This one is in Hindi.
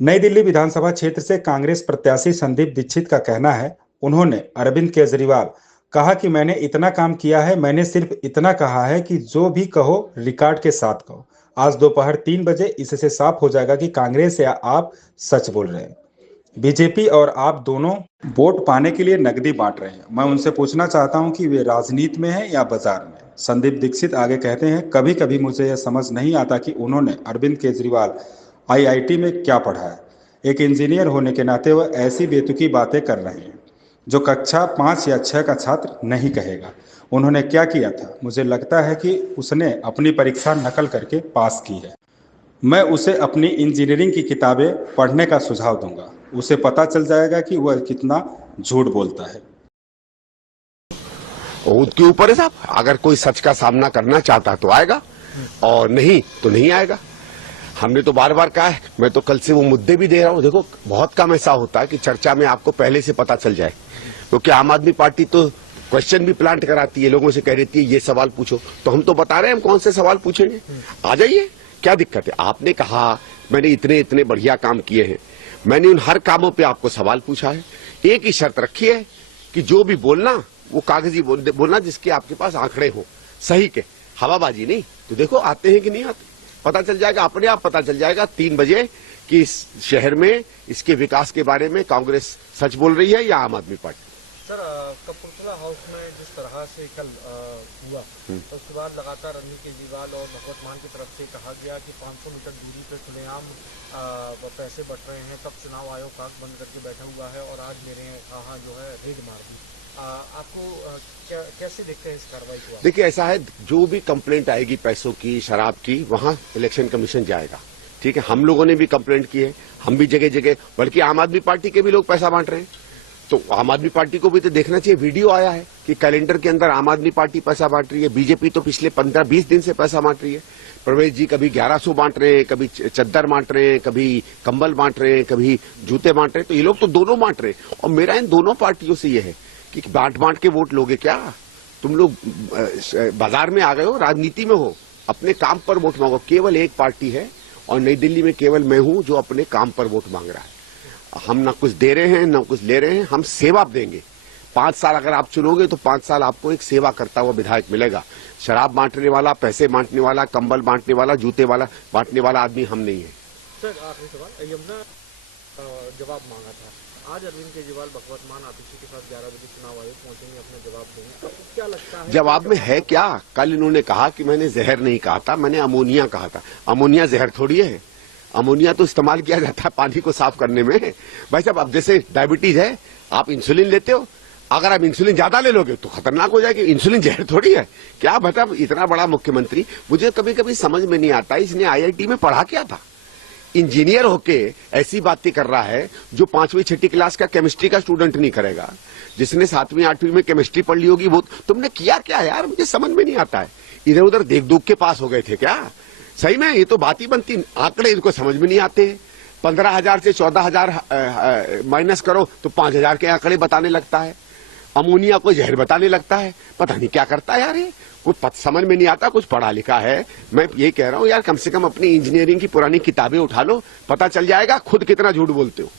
नई दिल्ली विधानसभा क्षेत्र से कांग्रेस प्रत्याशी संदीप दीक्षित का कहना है, उन्होंने अरविंद केजरीवाल कहा कि मैंने इतना काम किया है, मैंने सिर्फ इतना कहा है कि जो भी कहो रिकॉर्ड के साथ कहो। आज दोपहर 3 बजे इससे साफ हो जाएगा कि कांग्रेस या आप सच बोल रहे हैं। बीजेपी और आप दोनों वोट पाने के लिए नकदी बांट रहे हैं। मैं उनसे पूछना चाहता हूं कि वे राजनीति में हैं या बाजार में। संदीप दीक्षित आगे कहते हैं, कभी कभी मुझे यह समझ नहीं आता कि उन्होंने अरविंद केजरीवाल आईआईटी में क्या पढ़ा है। एक इंजीनियर होने के नाते वह ऐसी बेतुकी बातें कर रहे हैं जो कक्षा 5 या 6 का छात्र नहीं कहेगा। उन्होंने क्या किया था? मुझे लगता है कि उसने अपनी परीक्षा नकल करके पास की है। मैं उसे अपनी इंजीनियरिंग की किताबें पढ़ने का सुझाव दूंगा। उसे पता चल जाएगा कि वह कितना झूठ बोलता है। उसके ऊपर है साहब, अगर कोई सच का सामना करना चाहता तो आएगा और नहीं तो नहीं आएगा। हमने तो बार बार कहा है, मैं तो कल से वो मुद्दे भी दे रहा हूं। देखो, बहुत कम ऐसा होता है कि चर्चा में आपको पहले से पता चल जाए, क्योंकि आम आदमी पार्टी तो क्वेश्चन भी प्लांट कराती है, लोगों से कह देती है ये सवाल पूछो, तो हम तो बता रहे हैं हम कौन से सवाल पूछेंगे। आ जाइए, क्या दिक्कत है। आपने कहा मैंने इतने इतने बढ़िया काम किए हैं, मैंने उन हर कामों पे आपको सवाल पूछा है। एक ही शर्त रखी है कि जो भी बोलना वो कागजी बोलना जिसके आपके पास आंकड़े हो, सही के, हवाबाजी नहीं। तो देखो आते हैं कि नहीं आते, पता चल जाएगा, अपने आप पता चल जाएगा 3 बजे कि इस शहर में इसके विकास के बारे में कांग्रेस सच बोल रही है या आम आदमी पार्टी। सर, कपूरथला हाउस में जिस तरह से कल हुआ, तो उसके बाद लगातार अरविंद केजरीवाल और भगवत मान की तरफ से कहा गया कि 500 मीटर दूरी पर खुलेआम पैसे बट रहे हैं, तब चुनाव आयोग आंख बंद करके बैठा हुआ है और आज मेरे यहाँ जो है रेड मार दी। आपको कैसे देखते हैं इस कार्रवाई को? देखिए, ऐसा है, जो भी कंप्लेंट आएगी पैसों की, शराब की, वहां इलेक्शन कमीशन जाएगा। ठीक है, हम लोगों ने भी कंप्लेंट की है, हम भी जगह जगह, बल्कि आम आदमी पार्टी के भी लोग पैसा बांट रहे हैं, तो आम आदमी पार्टी को भी तो देखना चाहिए। वीडियो आया है कि कैलेंडर के अंदर आम आदमी पार्टी पैसा बांट रही है, बीजेपी तो पिछले 15-20 दिन से पैसा बांट रही है। प्रवेश जी कभी 1100 बांट रहे हैं, कभी चद्दर बांट रहे हैं, कभी कंबल बांट रहे हैं, कभी जूते बांट रहे हैं, तो ये लोग तो दोनों बांट रहे हैं। और मेरा इन दोनों पार्टियों से यह है कि बांट बांट के वोट लोगे क्या? तुम लोग बाजार में आ गए हो, राजनीति में हो, अपने काम पर वोट मांगो। केवल एक पार्टी है और नई दिल्ली में केवल मैं हूं जो अपने काम पर वोट मांग रहा है। हम ना कुछ दे रहे हैं ना कुछ ले रहे हैं, हम सेवा देंगे। 5 साल अगर आप चुनोगे तो 5 साल आपको एक सेवा करता हुआ विधायक मिलेगा। शराब बांटने वाला, पैसे बांटने वाला, कंबल बांटने वाला, जूते वाला बांटने वाला आदमी हम नहीं है। सर, आखिरी सवाल, यमुना जवाब मांगा था, आज अरविंद केजरीवाल भगवत मान आतिशी के साथ 11 बजे चुनाव आयोग पहुंचेंगे, अपना जवाब देंगे। आपको क्या लगता है जवाब में है क्या? कल इन्होंने कहा कि मैंने जहर नहीं कहा था, मैंने अमोनिया कहा था। अमोनिया जहर थोड़ी है, अमोनिया तो इस्तेमाल किया जाता है पानी को साफ करने में। भाई साहब, अब जैसे डायबिटीज है, आप इंसुलिन लेते हो, अगर आप इंसुलिन ज्यादा ले लोगे तो खतरनाक हो जाएगी। इंसुलिन जहर थोड़ी है क्या? मतलब इतना बड़ा मुख्यमंत्री, मुझे कभी कभी समझ में नहीं आता इसने आईआईटी में पढ़ा क्या था। इंजीनियर होके ऐसी बातें कर रहा है जो 5वीं 6ठी क्लास का केमिस्ट्री का स्टूडेंट नहीं करेगा। जिसने 7वीं 8वीं में केमिस्ट्री पढ़ ली होगी वो, तुमने किया क्या यार? मुझे समझ में नहीं आता है। इधर उधर देख दुख के पास हो गए थे क्या? सही में ये तो बात ही बनती। आंकड़े इनको समझ में नहीं आते। 15,000 से 14,000 माइनस करो तो 5,000 के आंकड़े बताने लगता है। अमोनिया को जहर बताने लगता है। पता नहीं क्या करता है यार ये, कुछ समझ में नहीं आता। कुछ पढ़ा लिखा है, मैं ये कह रहा हूं यार, कम से कम अपनी इंजीनियरिंग की पुरानी किताबें उठा लो, पता चल जाएगा खुद कितना झूठ बोलते हो।